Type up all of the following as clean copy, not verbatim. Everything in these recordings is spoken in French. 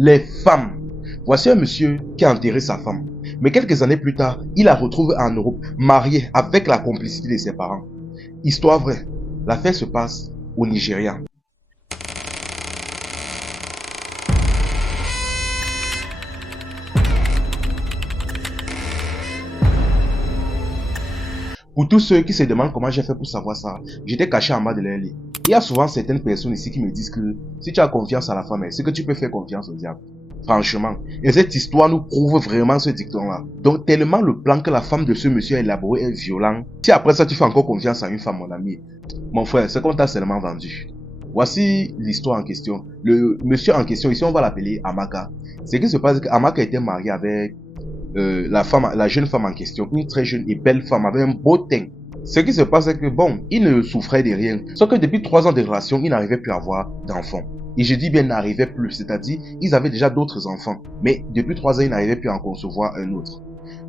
Les femmes. Voici un monsieur qui a enterré sa femme. Mais quelques années plus tard, il la retrouve en Europe, mariée avec la complicité de ses parents. Histoire vraie. L'affaire se passe au Nigeria. Pour tous ceux qui se demandent comment j'ai fait pour savoir ça, j'étais caché en bas de leur lit. Il y a souvent certaines personnes ici qui me disent que si tu as confiance à la femme, c'est que tu peux faire confiance au diable. Franchement. Et cette histoire nous prouve vraiment ce dicton-là. Donc tellement le plan que la femme de ce monsieur a élaboré est violent. Si après ça tu fais encore confiance à une femme, mon ami, mon frère, c'est qu'on t'a seulement vendu. Voici l'histoire en question. Le monsieur en question, ici on va l'appeler Amaka. Ce qui se passe, c'est qu'Amaka était mariée avec la jeune femme en question, une très jeune et belle femme avec un beau teint. Ce qui se passe, c'est que bon, il ne souffrait de rien. Sauf que depuis 3 ans de relation, il n'arrivait plus à avoir d'enfants. Et je dis bien n'arrivait plus, c'est-à-dire, ils avaient déjà d'autres enfants. Mais depuis 3 ans, ils n'arrivaient plus à en concevoir un autre.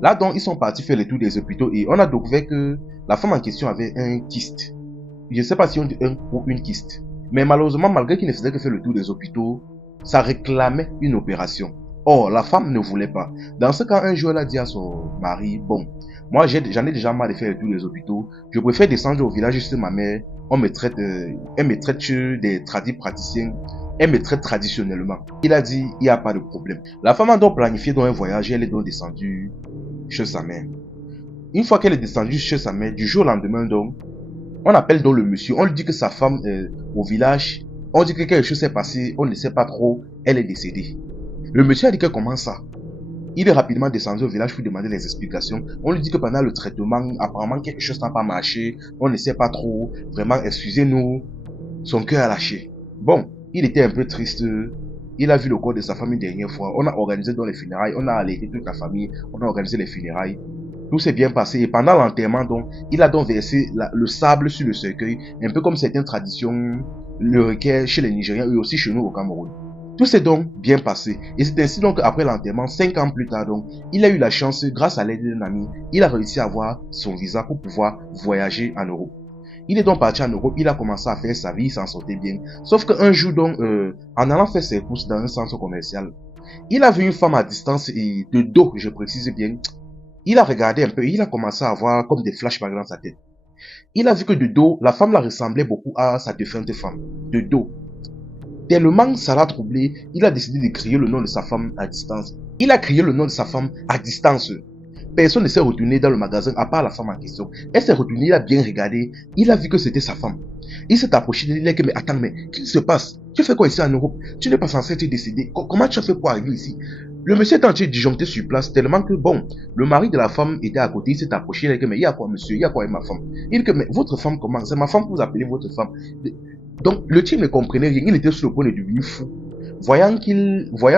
Là donc, ils sont partis faire le tour des hôpitaux et on a découvert que la femme en question avait un kyste. Je ne sais pas si on dit un ou une kyste. Mais malheureusement, malgré qu'il ne faisait que faire le tour des hôpitaux, ça réclamait une opération. Or, la femme ne voulait pas. Dans ce cas, un jour, elle a dit à son mari, bon, moi, j'en ai déjà marre de faire le tour des hôpitaux. Je préfère descendre au village chez ma mère. Elle me traite chez des praticiens. Elle me traite traditionnellement. Il a dit, il n'y a pas de problème. La femme a donc planifié dans un voyage et elle est donc descendue chez sa mère. Une fois qu'elle est descendue chez sa mère, du jour au lendemain donc, on appelle donc le monsieur. On lui dit que sa femme au village, on dit que quelque chose s'est passé, on ne sait pas trop, elle est décédée. Le monsieur a dit que comment ça? Il est rapidement descendu au village pour demander les explications. On lui dit que pendant le traitement, apparemment quelque chose n'a pas marché. On ne sait pas trop. Vraiment, excusez-nous. Son cœur a lâché. Bon, il était un peu triste. Il a vu le corps de sa famille une dernière fois. On a organisé dans les funérailles. On a alerté toute la famille. On a organisé les funérailles. Tout s'est bien passé. Et pendant l'enterrement, donc, il a donc versé le sable sur le cercueil. Un peu comme certaines traditions le requièrent chez les Nigériens et aussi chez nous au Cameroun. Tout s'est donc bien passé. Et c'est ainsi donc qu'après l'enterrement, 5 ans plus tard donc, il a eu la chance, grâce à l'aide d'un ami, il a réussi à avoir son visa pour pouvoir voyager en Europe. Il est donc parti en Europe, il a commencé à faire sa vie, il s'en sortait bien. Sauf qu'un jour donc, en allant faire ses courses dans un centre commercial, il a vu une femme à distance et de dos, je précise bien. Il a regardé un peu, il a commencé à avoir comme des flashbacks dans sa tête. Il a vu que de dos, la femme la ressemblait beaucoup à sa défunte femme. De dos. Tellement ça l'a troublé, il a décidé de crier le nom de sa femme à distance. Il a crié le nom de sa femme à distance. Personne ne s'est retourné dans le magasin à part la femme en question. Elle s'est retournée, il a bien regardé, il a vu que c'était sa femme. Il s'est approché de lui, il a dit, mais attends, mais qu'est-ce qui se passe? Tu fais quoi ici en Europe? Tu n'es pas censé te décider. Comment tu as fait pour arriver ici? Le monsieur est en train de disjoncter sur place tellement que bon, le mari de la femme était à côté, il s'est approché, il a dit, mais il y a quoi monsieur? Il y a quoi avec ma femme? Il dit, mais votre femme comment? C'est ma femme que vous appelez votre femme. Donc, le type ne comprenait rien, il était sur le point de devenir fou. Voyant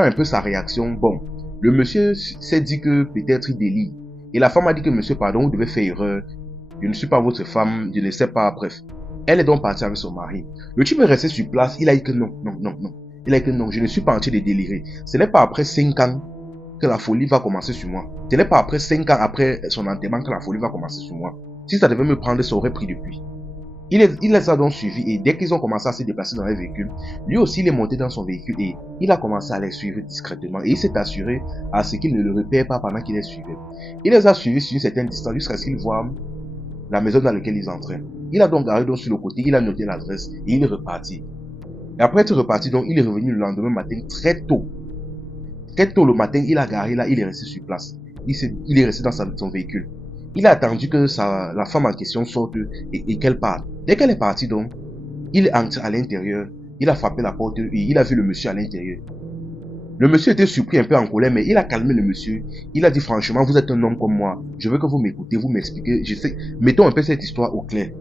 un peu sa réaction, bon, le monsieur s'est dit que peut-être il délire. Et la femme a dit que monsieur, pardon, vous devez faire erreur. Je ne suis pas votre femme, je ne sais pas, bref. Elle est donc partie avec son mari. Le type est resté sur place, il a dit que non. Il a dit que non, je ne suis pas en train de délirer. Ce n'est pas après 5 ans que la folie va commencer sur moi. Ce n'est pas après 5 ans après son enterrement que la folie va commencer sur moi. Si ça devait me prendre, ça aurait pris depuis. Il les a donc suivis et dès qu'ils ont commencé à se déplacer dans les véhicules, lui aussi il est monté dans son véhicule et il a commencé à les suivre discrètement et il s'est assuré à ce qu'il ne le repère pas pendant qu'il les suivait. Il les a suivis sur une certaine distance jusqu'à ce qu'il voit la maison dans laquelle ils entraient. Il a donc garé donc sur le côté, il a noté l'adresse et il est reparti. Et après être reparti donc, il est revenu le lendemain matin très tôt. Très tôt le matin, il a garé là, il est resté sur place. Il est resté dans son véhicule. Il a attendu que la femme en question sorte et qu'elle parte. Dès qu'elle est partie donc, il entre à l'intérieur, il a frappé la porte et il a vu le monsieur à l'intérieur. Le monsieur était surpris, un peu en colère, mais il a calmé le monsieur. Il a dit franchement, vous êtes un homme comme moi. Je veux que vous m'écoutez, vous m'expliquez. Mettons un peu cette histoire au clair.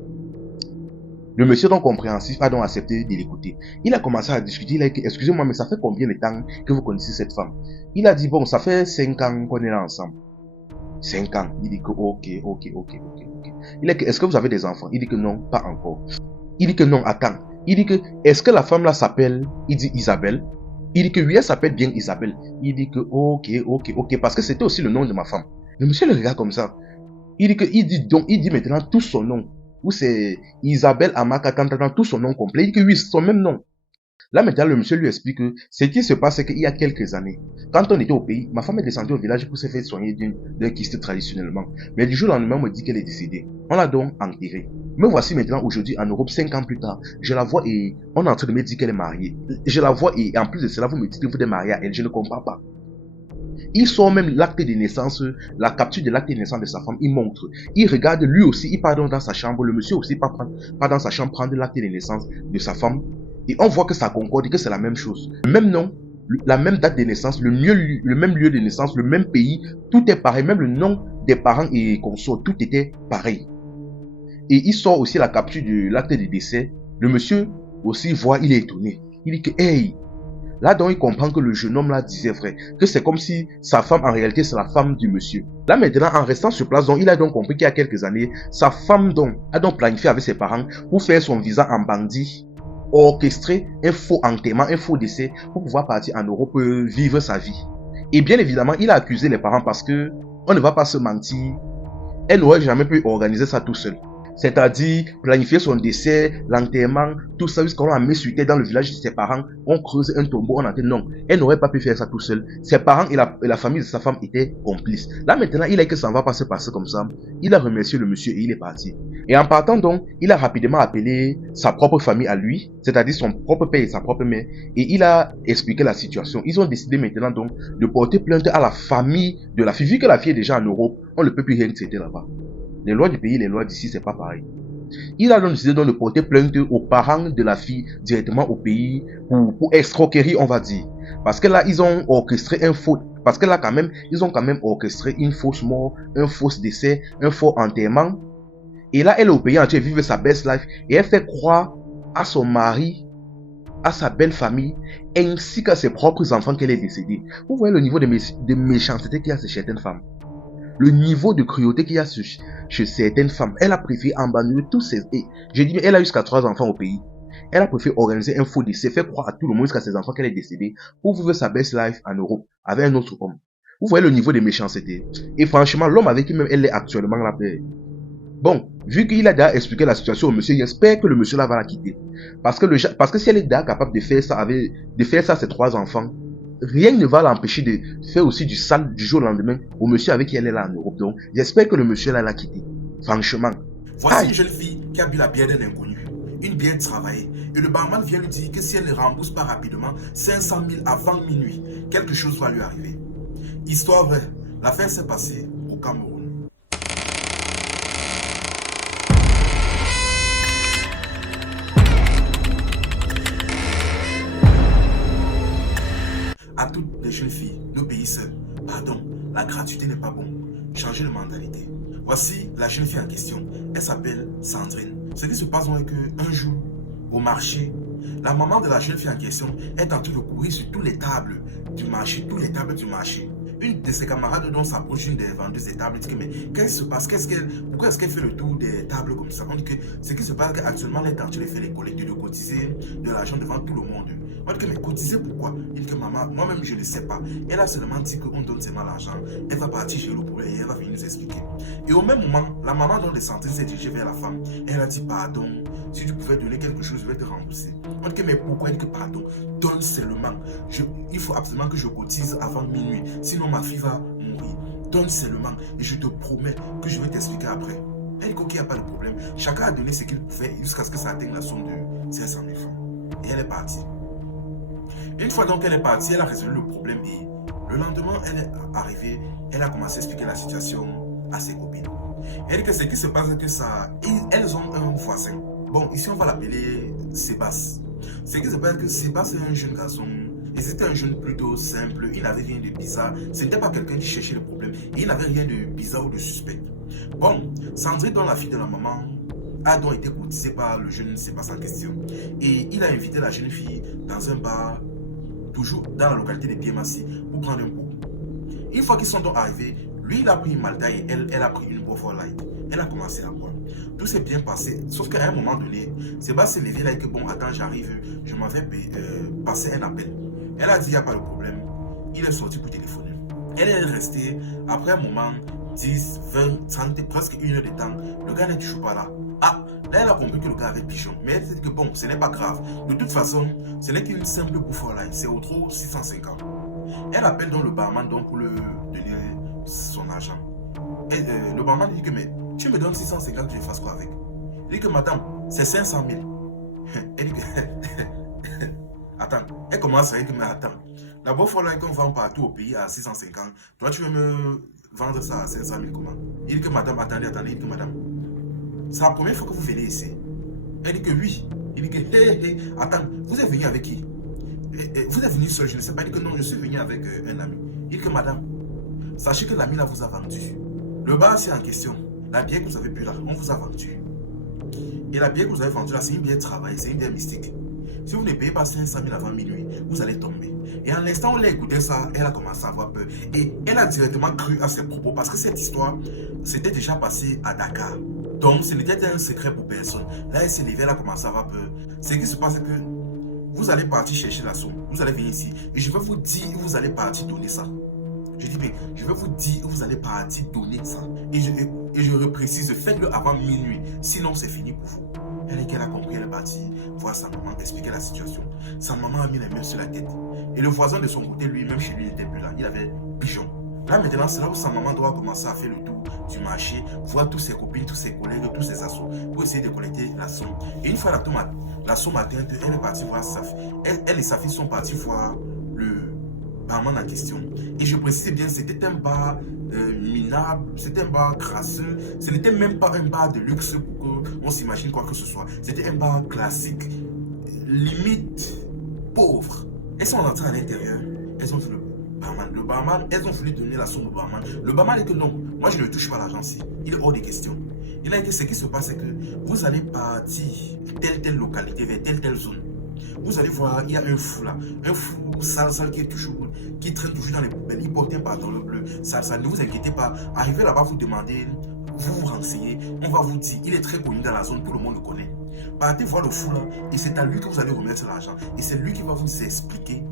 Le monsieur donc compréhensif a donc accepté de l'écouter. Il a commencé à discuter, il a dit, excusez-moi, mais ça fait combien de temps que vous connaissez cette femme? Il a dit, bon, ça fait 5 ans qu'on est là ensemble. 5 ans. Il dit que ok. Il dit que est-ce que vous avez des enfants? Il dit que non, pas encore. Il dit que non, attends. Il dit que est-ce que la femme là s'appelle, il dit Isabelle? Il dit que oui, elle s'appelle bien Isabelle. Il dit que ok, parce que c'était aussi le nom de ma femme. Le monsieur le regarde comme ça. Il dit maintenant tout son nom. Ou c'est Isabelle Amaka, tout son nom complet. Il dit que oui, c'est son même nom. Là maintenant, le monsieur lui explique que ce qui se passe, c'est qu'il y a quelques années, quand on était au pays, ma femme est descendue au village pour se faire soigner d'un kyste traditionnellement. Mais du jour au lendemain, on me dit qu'elle est décédée. On l'a donc enterrée. Me voici maintenant aujourd'hui en Europe, 5 ans plus tard. Je la vois et on est en train de me dire qu'elle est mariée. Je la vois et en plus de cela, vous me dites que vous êtes marié à elle. Je ne comprends pas. Il sort même l'acte de naissance, la capture de l'acte de naissance de sa femme, il montre. Il regarde lui aussi, il part donc dans sa chambre, le monsieur aussi part dans sa chambre prendre l'acte de naissance de sa femme. Et on voit que ça concorde et que c'est la même chose. Le même nom, la même date de naissance, le même lieu de naissance, le même pays, tout est pareil. Même le nom des parents et consorts, tout était pareil. Et il sort aussi la capture de l'acte de décès. Le monsieur aussi voit, il est étonné. Il dit que, hey, là donc il comprend que le jeune homme là disait vrai, que c'est comme si sa femme en réalité c'est la femme du monsieur. Là maintenant en restant sur place, donc il a donc compris qu'il y a quelques années, sa femme donc a donc planifié avec ses parents pour faire son visa en bandit, orchestrer un faux enterrement, un faux décès pour pouvoir partir en Europe vivre sa vie. Et bien évidemment il a accusé les parents parce que on ne va pas se mentir, elle n'aurait jamais pu organiser ça tout seul. C'est-à-dire planifier son décès, l'enterrement, tout ça jusqu'à a mis sur terre dans le village de ses parents, on creuse un tombeau, on enterre. Non, elle n'aurait pas pu faire ça tout seul. Ses parents et la famille de sa femme étaient complices. Là maintenant, il est que ça ne va pas se passer comme ça. Il a remercié le monsieur et il est parti. Et en partant donc, il a rapidement appelé sa propre famille à lui, c'est-à-dire son propre père et sa propre mère, et il a expliqué la situation. Ils ont décidé maintenant donc de porter plainte à la famille de la fille. Vu que la fille est déjà en Europe, on ne peut plus rien traiter là-bas. Les lois du pays, les lois d'ici, c'est pas pareil. Il a donc décidé de porter plainte aux parents de la fille directement au pays pour escroquerie, on va dire. Parce que là, ils ont orchestré un faux, parce que là, quand même, ils ont quand même orchestré une fausse mort, un faux décès, un faux enterrement. Et là, elle est au pays entier, vive sa best life, et elle fait croire à son mari, à sa belle famille, ainsi qu'à ses propres enfants qu'elle est décédée. Vous voyez le niveau de méchanceté qu'il y a chez certaines femmes. Le niveau de cruauté qu'il y a chez certaines femmes. Elle a préféré abandonner tous ses... J'ai dit, mais elle a eu jusqu'à 3 enfants au pays. Elle a préféré organiser un faux décès, faire croire à tout le monde jusqu'à ses enfants qu'elle est décédée pour vivre sa best life en Europe avec un autre homme. Vous voyez le niveau de méchanceté. Et franchement, l'homme avec qui même elle est actuellement là. Bon, vu qu'il a déjà expliqué la situation au monsieur, j'espère que le monsieur là va la quitter. Parce que si elle est déjà capable de faire ça à ses 3 enfants, rien ne va l'empêcher de faire aussi du sale du jour au lendemain au monsieur avec qui elle est là en Europe. Donc, j'espère que le monsieur là l'a quitté. Franchement. Voici une jeune fille qui a bu la bière d'un inconnu. Une bière travaillée. Et le barman vient lui dire que si elle ne rembourse pas rapidement 500 000 avant minuit, quelque chose va lui arriver. Histoire vraie. L'affaire s'est passée au Cameroun. À toutes les jeunes filles, n'obéissez. Pardon, la gratuité n'est pas bon. Changez de mentalité. Voici la jeune fille en question. Elle s'appelle Sandrine. Ce qui se passe donc est qu'un jour, au marché, la maman de la jeune fille en question est en train de courir sur toutes les tables du marché, Une de ses camarades dont s'approche une des vendeuses des tables dit que mais qu'est-ce qui se passe? Pourquoi est-ce qu'elle fait le tour des tables comme ça? On dit que ce qui se passe qu'actuellement elle est en train de faire les collectes, de cotiser de l'argent devant tout le monde. On dit que mais cotiser pourquoi? Il dit que maman, moi-même je ne sais pas. Elle a seulement dit qu'on donne seulement l'argent. Elle va partir chez le problème et elle va venir nous expliquer. Et au même moment, la maman dont les Sandrine s'est dirigée vers la femme. Elle a dit pardon, si tu pouvais donner quelque chose, je vais te rembourser. On dit que mais pourquoi? Elle dit que pardon, donne seulement. Il faut absolument que je cotise avant minuit. Sinon ma fille va mourir. Donne seulement et je te promets que je vais t'expliquer après. Elle dit qu'il n'y a pas de problème. Chacun a donné ce qu'il pouvait jusqu'à ce que ça atteigne la somme de 500 000 francs. Et elle est partie. Une fois donc qu'elle est partie, elle a résolu le problème et le lendemain, elle est arrivée, elle a commencé à expliquer la situation à ses copines. Elle dit que ce qui se passe, c'est que ça, elles ont un voisin. Bon, ici on va l'appeler Sébastien. Ce qui se passe, c'est que Sébastien est un jeune garçon. Et c'était un jeune plutôt simple, il n'avait rien de bizarre. Ce n'était pas quelqu'un qui cherchait le problème. Et il n'avait rien de bizarre ou de suspect. Bon, Sandrine, dont la fille de la maman, a donc été courtisée par le jeune Sébastien en question. Et il a invité la jeune fille dans un bar, toujours dans la localité de Biémassi, pour prendre un pot. Une fois qu'ils sont donc arrivés, lui il a pris une Malta et elle a pris une Beaufort Light. Elle a commencé à boire. Tout s'est bien passé, sauf qu'à un moment donné, Sébastien s'est levé là et que bon, attends, j'arrive, je m'avais passé un appel. Elle a dit, il n'y a pas de problème. Il est sorti pour téléphoner. Elle est restée, après un moment, 10, 20, 30, presque 1 heure de temps. Le gars n'est toujours pas là. Ah, là, elle a compris que le gars avait pigeon. Mais elle s'est dit que bon, ce n'est pas grave. De toute façon, ce n'est qu'une simple bouffe-là. C'est au trop 650. Elle appelle donc le barman donc, pour lui donner son argent. Et le barman dit que mais tu me donnes 650, tu fasses quoi avec? Il dit que madame, c'est 500 000. Elle dit que attends, elle commence à dire que mais attends, la bouffe-là qu'on vend partout au pays à 650, toi tu veux me vendre ça à 500 000 comment? Il dit que madame, attendez, il dit que madame, c'est la première fois que vous venez ici. Elle dit que oui. Il dit que hé, attends, vous êtes venu avec qui? Vous êtes venu seul, je ne sais pas. Il dit que non, je suis venu avec un ami. Il dit que madame, sachez que l'ami là vous a vendu. Le bar c'est en question. La bière que vous avez bu là, on vous a vendu. Et la bière que vous avez vendue là, c'est une bière travaillée, c'est une bière mystique. Si vous ne payez pas 500 000 avant minuit, vous allez tomber. Et en l'instant où elle a écouté ça, elle a commencé à avoir peur. Et elle a directement cru à ses propos parce que cette histoire s'était déjà passée à Dakar. Donc ce n'était un secret pour personne. Là, elle s'est levée, elle a commencé à avoir peur. Ce qui se passe, c'est que vous allez partir chercher la somme. Vous allez venir ici. Et je vais vous dire où vous allez partir donner ça. Je dis, mais je vais vous dire où vous allez partir donner ça. Et je reprécise, faites-le avant minuit. Sinon, c'est fini pour vous. Elle est qu'elle a compris, elle est partie voir sa maman, expliquer la situation. Sa maman a mis les mains sur la tête. Et le voisin de son côté, lui, même chez lui, il n'était plus là. Il avait pigeon. Là, maintenant, c'est là où sa maman doit commencer à faire le tour du marché, voir tous ses copines, tous ses collègues, tous ses assos, pour essayer de collecter la somme. Et une fois la somme atteinte, elle est partie voir sa fille. Elle et sa fille sont partis voir le barman en question. Et je précise bien, c'était un bar minable, c'était un bar crasseux, ce n'était même pas un bar de luxe pour qu'on s'imagine quoi que ce soit. C'était un bar classique, limite pauvre. Elles sont rentrées à l'intérieur, elles ont vu le barman, elles ont voulu donner la somme au barman. Le barman dit que non, moi je ne touche pas l'argent ici, il est hors des questions. Il a dit que ce qui se passe, c'est que vous allez partir telle localité, vers telle zone. Vous allez voir, il y a un fou là, un fou sale qui traîne toujours dans les poubelles, il porte un pantalon bleu, sale, ne vous inquiétez pas, arrivez là-bas, vous demandez, vous renseignez, on va vous dire, il est très connu dans la zone, tout le monde le connaît. Partez voir le fou là, et c'est à lui que vous allez remettre l'argent, et c'est lui qui va vous expliquer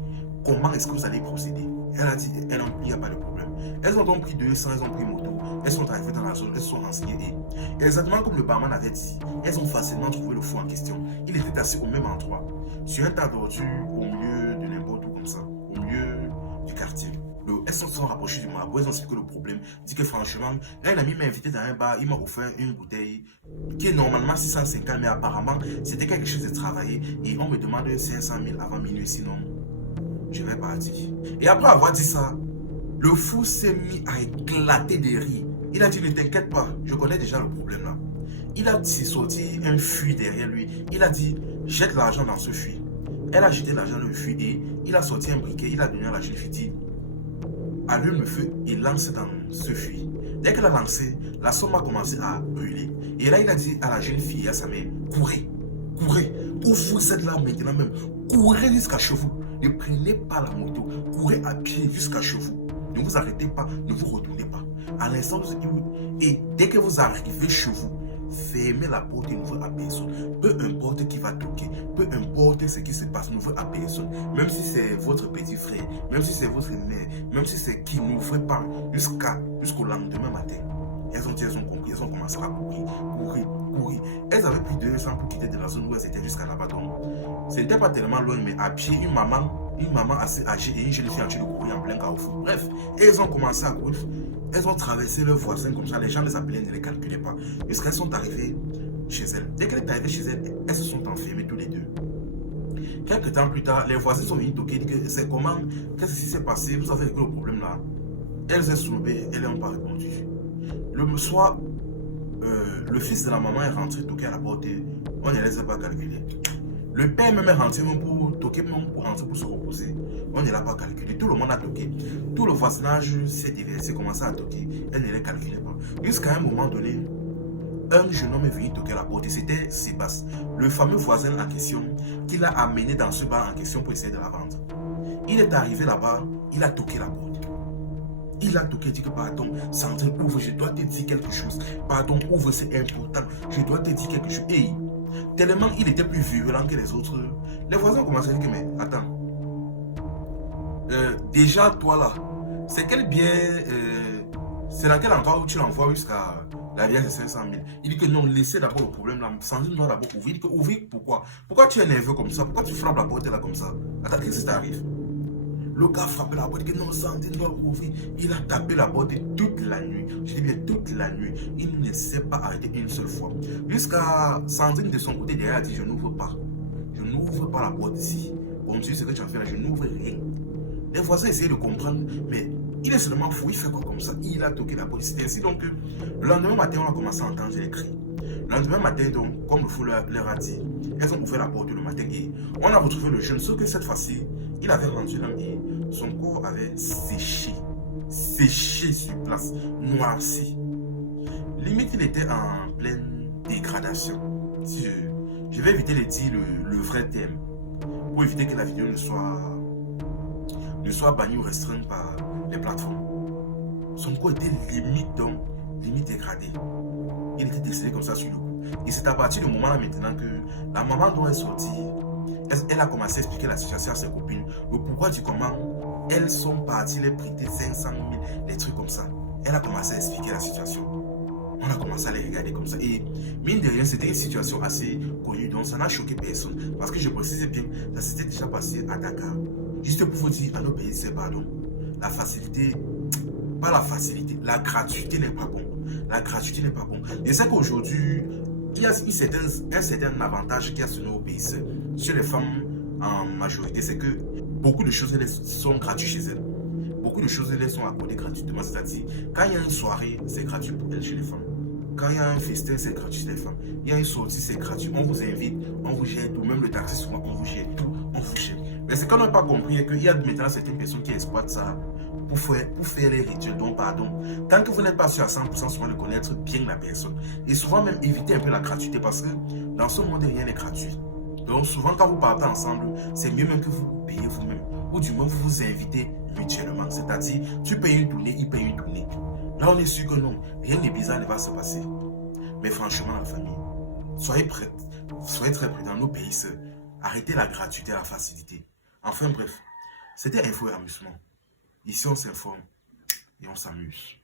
comment est-ce que vous allez procéder. Elle a dit, il n'y a pas de problème. Elles ont donc pris 200, elles ont pris moto, elles sont arrivées dans la zone, elles sont renseignées et exactement comme le barman avait dit, elles ont facilement trouvé le fou en question. Il était assis au même endroit, sur un tas d'ordures, au milieu de n'importe où comme ça, au milieu du quartier. Elles se sont rapprochées du marabout, elles ont expliqué le problème. Dit que franchement, un ami m'a invité dans un bar, il m'a offert une bouteille qui est normalement 650, mais apparemment c'était quelque chose de travaillé et on me demande 500 000 avant minuit, sinon je vais partir. Et après avoir dit ça, le fou s'est mis à éclater de rire. Il a dit, ne t'inquiète pas, je connais déjà le problème là. Il a sorti un fuit derrière lui. Il a dit, jette l'argent dans ce fuit. Elle a jeté l'argent dans le fuit et il a sorti un briquet. Il a donné à la jeune fille, dit, allume le feu et lance dans ce fuit. Dès qu'elle a lancé, la somme a commencé à brûler. Et là, il a dit à la jeune fille et à sa mère, courez, courez, où vous êtes là maintenant même, courez jusqu'à chez vous. Ne prenez pas la moto, courez à pied jusqu'à chez vous. Ne vous arrêtez pas, ne vous retournez pas. À l'instant et dès que vous arrivez chez vous, fermez la porte et n'ouvrez à personne. Peu importe qui va toquer, peu importe ce qui se passe, n'ouvrez à personne. Même si c'est votre petit frère, même si c'est votre mère, même si c'est qui, n'ouvrez pas jusqu'au lendemain matin. Elles ont compris, elles ont commencé à courir. Elles avaient pris 200 pour quitter de la zone où elles étaient jusqu'à là-bas. Ce n'était pas tellement loin, mais à pied, une maman assez âgée et une jeune fille en train de courir en plein carrefour. Bref, elles ont commencé à courir. Elles ont traversé leurs voisins comme ça. Les gens les appelaient, ne les calculaient pas. Jusqu'elles sont arrivées chez elles. Dès qu'elles sont arrivées chez elles, elles se sont enfermées tous les deux. Quelques temps plus tard, les voisins sont venus toquer. Ils disent, c'est comment? Qu'est-ce qui s'est passé? Vous avez réglé le problème là? Elles ont soulevé, elles n'ont pas répondu. Le soir, le fils de la maman est rentré toquer à la porte et on ne les a pas calculés. Le père même est rentré pour toquer, pour rentrer pour se reposer. On ne l'a pas calculé. Tout le monde a toqué. Tout le voisinage s'est déversé, commencé à toquer. Elle ne les calculait pas. Jusqu'à un moment donné, un jeune homme est venu toquer à la porte et c'était Sébastien, le fameux voisin en question, qui l'a amené dans ce bar en question pour essayer de la vendre. Il est arrivé là-bas, il a toqué la porte. Il a toqué, dit que pardon, Sandrine, ouvre, je dois te dire quelque chose. Pardon, ouvre, c'est important. Je dois te dire quelque chose. Et tellement il était plus virulent que les autres, les voisins ont commencé à dire que, mais attends, déjà toi là, c'est quel bien C'est dans quel endroit où tu l'envoies jusqu'à la vieille de 500 000. Il dit que non, laissez d'abord le problème là. Sandrine doit d'abord ouvrir. Il dit que ouvrir pourquoi? Pourquoi tu es nerveux comme ça? Pourquoi tu frappes la porte là comme ça? Attends, qu'est-ce qui t'arrive? Le gars frappe la porte, il dit que non, Sandrine doit ouvrir. Il a tapé la porte toute la nuit. Je dis bien toute la nuit. Il ne s'est pas arrêté une seule fois. Jusqu'à Sandrine de son côté derrière a dit je n'ouvre pas. Je n'ouvre pas la porte ici. Comme tu sais ce que tu as fait là, je n'ouvre rien. Les voisins essayaient de comprendre, mais il est seulement fou, il fait quoi comme ça? Il a toqué la police. C'est ainsi donc que le lendemain matin, on a commencé à entendre les cris. Le lendemain matin, donc, comme le fou leur a dit, elles ont ouvert la porte le matin et on a retrouvé le jeune, sauf que cette fois-ci, il avait rendu l'âme et son corps avait séché. Séché sur place, noirci. Limite, il était en pleine dégradation. Si je vais éviter de dire le vrai thème pour éviter que la vidéo ne soit bannie ou restreinte par les plateformes. Son corps était limite dégradé. Il était décédé comme ça sur le coup. Et c'est à partir du moment là maintenant que la maman dont elle est sortie, elle a commencé à expliquer la situation à ses copines. Le pourquoi du comment elles sont parties les prêter 500 000, des trucs comme ça. Elle a commencé à expliquer la situation. On a commencé à les regarder comme ça. Et mine de rien, c'était une situation assez connue. Donc ça n'a choqué personne. Parce que je précisais bien, ça s'était déjà passé à Dakar. Juste pour vous dire, à nos pays, c'est pardon. La facilité, pas la facilité, la gratuité n'est pas bon. La gratuité n'est pas bon. Et c'est qu'aujourd'hui, il y a un certain avantage qu'il y a sur nos pays, sur les femmes en majorité, c'est que beaucoup de choses sont gratuites chez elles. Beaucoup de choses elles sont accordées gratuitement. C'est-à-dire, quand il y a une soirée, c'est gratuit pour elles chez les femmes. Quand il y a un festin, c'est gratuit chez les femmes. Il y a une sortie, c'est gratuit. On vous invite, on vous gère tout. Même le taxi, souvent, on vous gère tout. On vous gère. Mais ce qu'on n'a pas compris, c'est qu'il y a maintenant certaines personnes qui exploitent ça pour faire les rituels. Donc, pardon. Tant que vous n'êtes pas sûr à 100% souvent de connaître bien la personne. Et souvent même éviter un peu la gratuité parce que dans ce monde, rien n'est gratuit. Donc, souvent, quand vous partez ensemble, c'est mieux même que vous payez vous-même. Ou du moins, vous vous invitez mutuellement. C'est-à-dire, tu payes une tournée, il paye une tournée. Là, on est sûr que non, rien de bizarre ne va se passer. Mais franchement, la famille, soyez prêts, soyez très prêts dans nos pays. Arrêtez la gratuité et la facilité. Enfin bref, c'était Info et Amusement. Ici, on s'informe et on s'amuse.